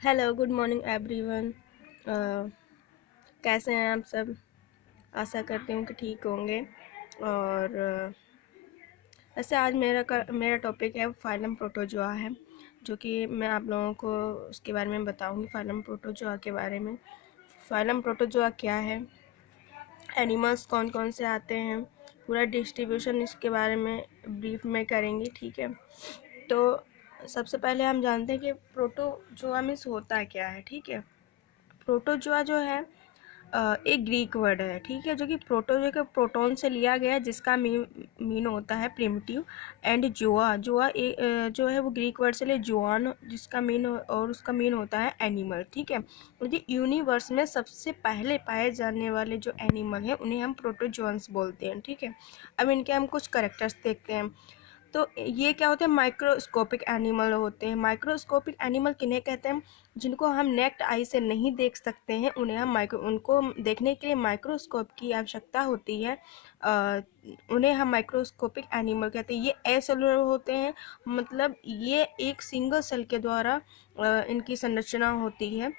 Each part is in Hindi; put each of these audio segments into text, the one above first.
Hello, good morning everyone. कैसे हैं आप सब? आशा करती हूँ कि ठीक होंगे। और वैसे आज मेरा टॉपिक है फाइलम प्रोटोजोआ है, जो कि मैं आप लोगों को उसके बारे में बताऊँगी, फाइलम प्रोटोजोआ के बारे में। फाइलम प्रोटोजोआ क्या है, एनिमल्स कौन कौन से आते हैं, पूरा डिस्ट्रीब्यूशन इसके बारे में ब्रीफ में करेंगे, ठीक है। तो सबसे पहले हम जानते हैं कि प्रोटोजोआ मीन्स होता क्या है, ठीक है। प्रोटोजोआ जो है एक ग्रीक वर्ड है, ठीक है, जो कि प्रोटोजोआ के प्रोटोन से लिया गया है, जिसका मीन होता है प्रिमिटिव। एंड जोआ जोआ जो है वो ग्रीक वर्ड से ले जोआन, जिसका मीन और उसका मीन होता है एनिमल, ठीक है। मुझे यूनिवर्स में सबसे पहले पाए जाने वाले जो एनिमल हैं उन्हें हम प्रोटोजोअन्स बोलते हैं, ठीक है। अब इनके हम कुछ करेक्टर्स देखते हैं। तो ये क्या होते हैं, माइक्रोस्कोपिक एनिमल होते हैं। माइक्रोस्कोपिक एनिमल किन्हें कहते हैं, जिनको हम नेक्ड आई से नहीं देख सकते हैं, उनको देखने के लिए माइक्रोस्कोप की आवश्यकता होती है। उन्हें हम माइक्रोस्कोपिक एनिमल कहते हैं। ये एसेलुलर होते हैं, मतलब ये एक सिंगल सेल के द्वारा इनकी संरचना होती है।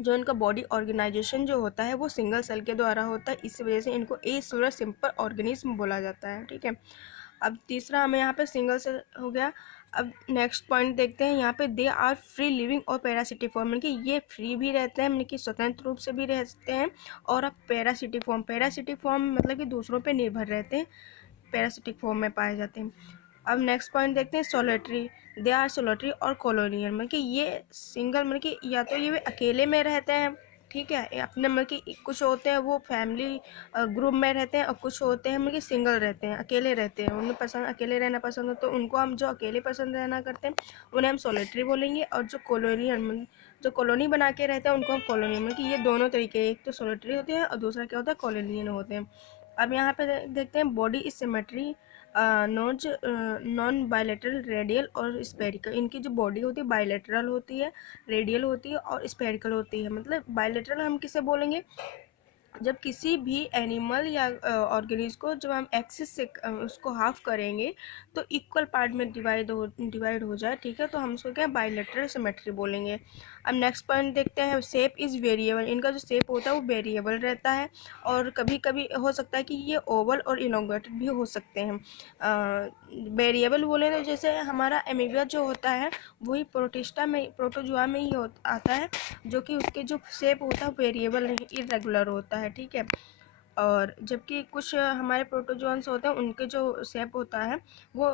जो इनका बॉडी ऑर्गेनाइजेशन जो होता है वो सिंगल सेल के द्वारा होता है, इस वजह से इनको एसेलुलर सिंपल ऑर्गेनिज्म बोला जाता है, ठीक है। अब तीसरा हमें यहाँ पे सिंगल सेल हो गया। अब नेक्स्ट पॉइंट देखते हैं, यहाँ पे दे आर फ्री लिविंग और पैरासिटिफॉर्म, मतलब कि ये फ्री भी रहते हैं, मतलब कि स्वतंत्र रूप से भी रहते हैं। और अब पैरासिटिफॉर्म मतलब कि दूसरों पे निर्भर रहते हैं, पैरासिटिक फॉर्म में पाए जाते हैं। अब नेक्स्ट पॉइंट देखते हैं, सोलेटरी। दे आर सोलेटरी और कॉलोनियल, मतलब कि ये सिंगल, मतलब कि या तो ये अकेले में रहते हैं, ठीक है, अपने मतलब कि कुछ होते हैं वो फैमिली ग्रुप में रहते हैं, और कुछ होते हैं मतलब कि सिंगल रहते हैं, अकेले रहते हैं, उन्हें पसंद अकेले रहना पसंद हो, तो उनको हम जो अकेले पसंद रहना करते हैं उन्हें हम सोलेटरी बोलेंगे। और जो कॉलोनियल जो कॉलोनी बना के रहते हैं उनको हम कॉलोनियल, मतलब कि ये दोनों तरीके, एक तो सोलेटरी होते हैं और दूसरा क्या होता है, कॉलोनियल होते हैं। अब यहाँ पे देखते हैं, body is symmetry non bilateral, radial और स्पेरिकल। इनकी जो बॉडी होती है बायलेटरल होती है, रेडियल होती है और स्पेरिकल होती है। मतलब बायलेटरल हम किसे बोलेंगे, जब किसी भी एनिमल या ऑर्गेनिज को जब हम एक्सिस से उसको हाफ करेंगे तो इक्वल पार्ट में डिवाइड हो जाए, ठीक है, तो हम उसको क्या बायलेटरल सिमेट्री बोलेंगे। अब नेक्स्ट पॉइंट देखते हैं, शेप इज़ वेरिएबल। इनका जो शेप होता है वो वेरिएबल रहता है, और कभी कभी हो सकता है कि ये ओवल और इलोंगेटेड भी हो सकते हैं। वेरिएबल बोले तो जैसे हमारा एमीबिया जो होता है वही प्रोटोजुआ में ही आता है, जो कि उसके जो शेप होता है वेरिएबल नहीं, इरेगुलर होता है, ठीक है। और जबकि कुछ हमारे प्रोटोजोन्स होते हैं उनके जो शेप होता है वो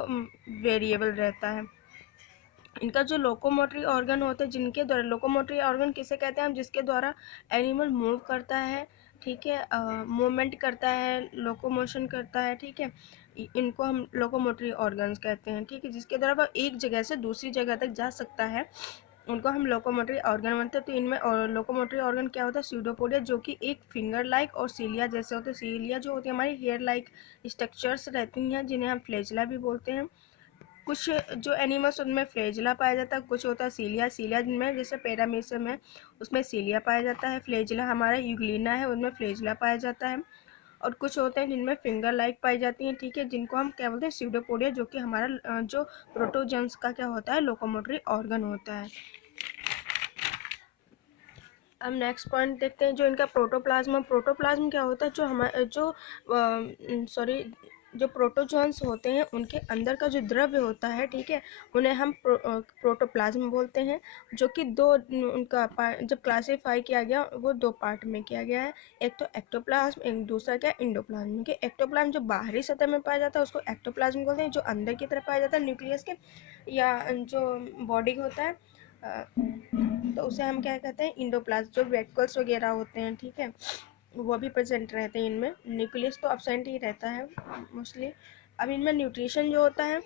वेरिएबल रहता है। इनका जो लोकोमोटरी ऑर्गन होते हैं, जिनके द्वारा लोकोमोटरी ऑर्गन किसे कहते हैं हम, जिसके द्वारा एनिमल मूव करता है, ठीक है, मूवमेंट करता है, लोकोमोशन करता है, ठीक है, इनको हम लोकोमोटरी ऑर्गन्स कहते हैं, ठीक है, जिसके द्वारा वह एक जगह से दूसरी जगह तक जा सकता है, उनको हम लोकोमोटरी ऑर्गन मानते हैं। तो इनमें लोकोमोटरी ऑर्गन क्या होता है, स्यूडोपोडिया, जो कि एक फिंगर लाइक और सीलिया जैसे होते हैं। सीलिया जो होती है हमारी हेयर लाइक स्ट्रक्चर्स रहती हैं, जिन्हें हम फ्लैजिला भी बोलते हैं। कुछ जो एनिमल्स उनमें फ्लैजिला पाया जाता है, कुछ होता है सीलिया। सीलिया जिनमें जैसे पैरामीशियम है उसमें सीलिया पाया जाता है, फ्लैजिला हमारा यूग्लिना है उनमें फ्लैजिला पाया जाता है। और कुछ होते हैं जिनमें फिंगर लाइक पाई जाती हैं, ठीक है, जिनको हम क्या बोलते हैं, स्यूडोपोडिया, जो कि हमारा जो प्रोटोजन्स का क्या होता है, लोकोमोटरी ऑर्गन होता है। अब नेक्स्ट पॉइंट देखते हैं, जो इनका प्रोटोप्लाज्म क्या होता है, जो हमारे जो जो प्रोटोजोन्स होते हैं उनके अंदर का जो द्रव्य होता है, ठीक है, उन्हें हम प्रोटोप्लाज्म बोलते हैं। जो कि दो उनका जब क्लासीफाई किया गया वो दो पार्ट में किया गया है, एक तो एक्टोप्लाज्म, एक दूसरा क्या इंडोप्लाज्म। कि एक्टोप्लाज्म जो बाहरी सतह में पाया जाता है उसको एक्टोप्लाज्म बोलते हैं, जो अंदर की तरफ पाया जाता है न्यूक्लियस के या जो बॉडी होता है तो उसे हम क्या कहते हैं, इंडोप्लाज्म। जो वेक्यूल्स वगैरह होते हैं, ठीक है, वो भी प्रेजेंट रहते हैं इनमें, न्यूक्लियस तो एब्सेंट ही रहता है मोस्टली। अब इनमें न्यूट्रिशन जो होता है,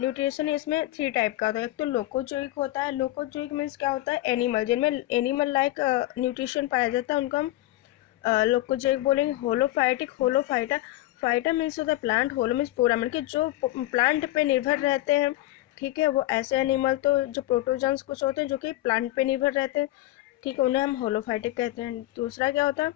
न्यूट्रिशन इसमें 3 टाइप का होता है। एक तो लोकोजोइक होता है, लोकोजोइक मीन्स क्या होता है, एनिमल जिनमें एनिमल लाइक न्यूट्रिशन पाया जाता है उनको हम लोकोजोइक बोलेंगे। होलोफाइटा, फाइटा मीन्स होता है प्लांट, होलो मीन्स पूरा, मतलब कि जो प्लांट पे निर्भर रहते हैं, ठीक है, वो ऐसे एनिमल, तो जो प्रोटोजन्स कुछ होते हैं जो कि प्लांट पे निर्भर रहते हैं, ठीक है, उन्हें हम होलोफाइटिक कहते हैं। दूसरा क्या होता है,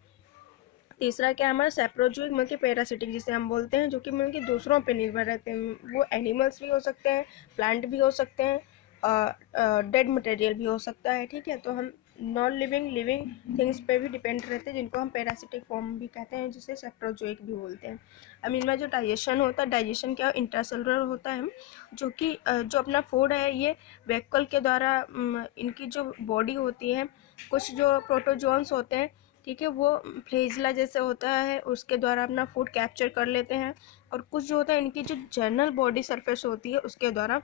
तीसरा क्या है हमारा सेप्रोजोइक, मतलब कि पैरासिटिक जिसे हम बोलते हैं, जो कि मतलब कि दूसरों पे निर्भर रहते हैं। वो एनिमल्स भी हो सकते हैं, प्लांट भी हो सकते हैं, डेड मटेरियल भी हो सकता है, ठीक है। तो हम नॉन लिविंग लिविंग थिंग्स पे भी डिपेंड रहते हैं, जिनको हम पैरासिटिक फॉर्म भी कहते हैं, जिसे सेप्टोजोइक भी बोलते हैं। अब इनमें जो डाइजेशन होता है, डाइजेशन क्या इंट्रासेलुलर होता है, जो कि जो अपना फूड है ये वेहिकल के द्वारा इनकी जो बॉडी होती है, कुछ जो प्रोटोजोन्स होते हैं, ठीक है, वो फ्लेजला जैसे होता है, उसके द्वारा अपना फूड कैप्चर कर लेते हैं। और कुछ जो होता है इनकी जो जनरल बॉडी सरफेस होती है उसके द्वारा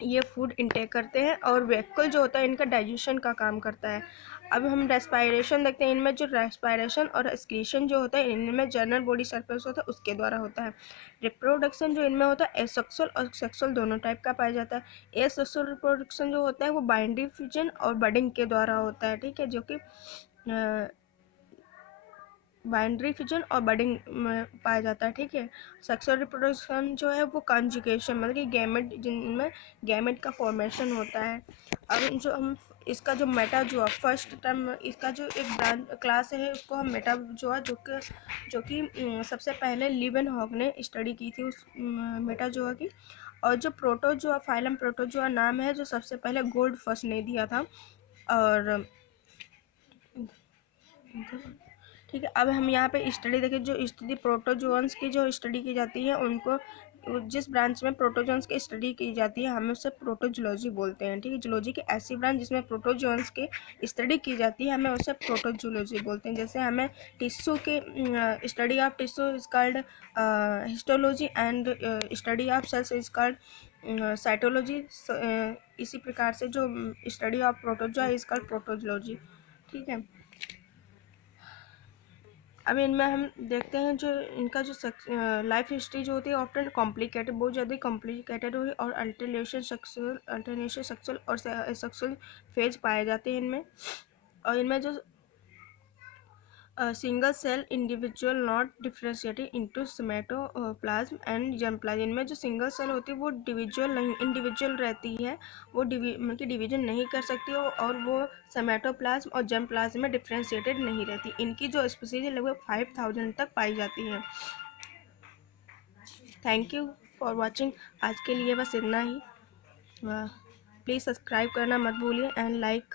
ये फूड इंटेक करते हैं, और वेहिकल जो होता है इनका डाइजेशन का काम करता है। अब हम रेस्पायरेशन देखते हैं, इनमें जो रेस्पायरेशन और एक्सक्रीशन जो होता है इनमें जनरल बॉडी सरफेस होता है उसके द्वारा होता है। रिप्रोडक्शन जो इनमें होता है एसेक्सुअल और सेक्सुअल दोनों टाइप का पाया जाता है। एसेक्सुअल रिप्रोडक्शन जो होता है वो बाइंडिंग फ्यूजन और बडिंग के द्वारा होता है, ठीक है, जो कि बाइंड्री फिजन और बडिंग में पाया जाता है, ठीक है। सेक्सुअल रिप्रोडक्शन जो है वो कॉन्जुगेशन, मतलब कि गैमेट, जिनमें गैमेट का फॉर्मेशन होता है। अब जो हम इसका जो मेटा जो फर्स्ट टर्म, इसका जो एक ब्रांच क्लास है उसको हम मेटा जो कि सबसे पहले लिवेनहॉग ने स्टडी की थी उस मेटाजोआ की। और जो प्रोटोजोआ, फाइलम प्रोटोजोआ नाम है जो सबसे पहले गोल्ड फर्स्ट ने दिया था। और ठीक है, अब हम यहाँ पे स्टडी देखें, जो स्टडी प्रोटोजोन्स की जो स्टडी की जाती है उनको, जिस ब्रांच में प्रोटोजोन्स की स्टडी की जाती है हम उसे प्रोटोजोलॉजी बोलते हैं, ठीक है। जूलॉजी की ऐसी ब्रांच जिसमें प्रोटोजोन्स की स्टडी की जाती है हमें उसे प्रोटोजोलॉजी बोलते हैं। जैसे हमें टिश्यू के study of tissue is called histology, and study of cells is called cytology. इसी प्रकार से जो study of protozoa is called protozoology, ठीक है। अब इनमें हम देखते हैं जो इनका जो लाइफ हिस्ट्री जो होती है ऑफ्टन कॉम्प्लिकेटेड, बहुत ज़्यादा कॉम्प्लिकेटेड हुई, और अल्टरनेशन सेक्सुअल और सेक्सुअल फेज पाए जाते हैं इनमें। और इनमें जो single cell individual not differentiated into somatoplasm and germplasm, इनमें जो सिंगल सेल होती है वो डिविजुअल नहीं, इंडिविजुअल रहती है, वो मतलब डिवीजन नहीं कर सकती हो, और वो सोमेटोप्लाज्म और जर्मप्लाज्म में डिफ्रेंशिएटेड नहीं रहती। इनकी जो स्पीसीज लगभग 5000 तक पाई जाती हैं। Thank you for watching. आज के लिए बस इतना ही। प्लीज़ सब्सक्राइब करना मत भूलिए एंड लाइक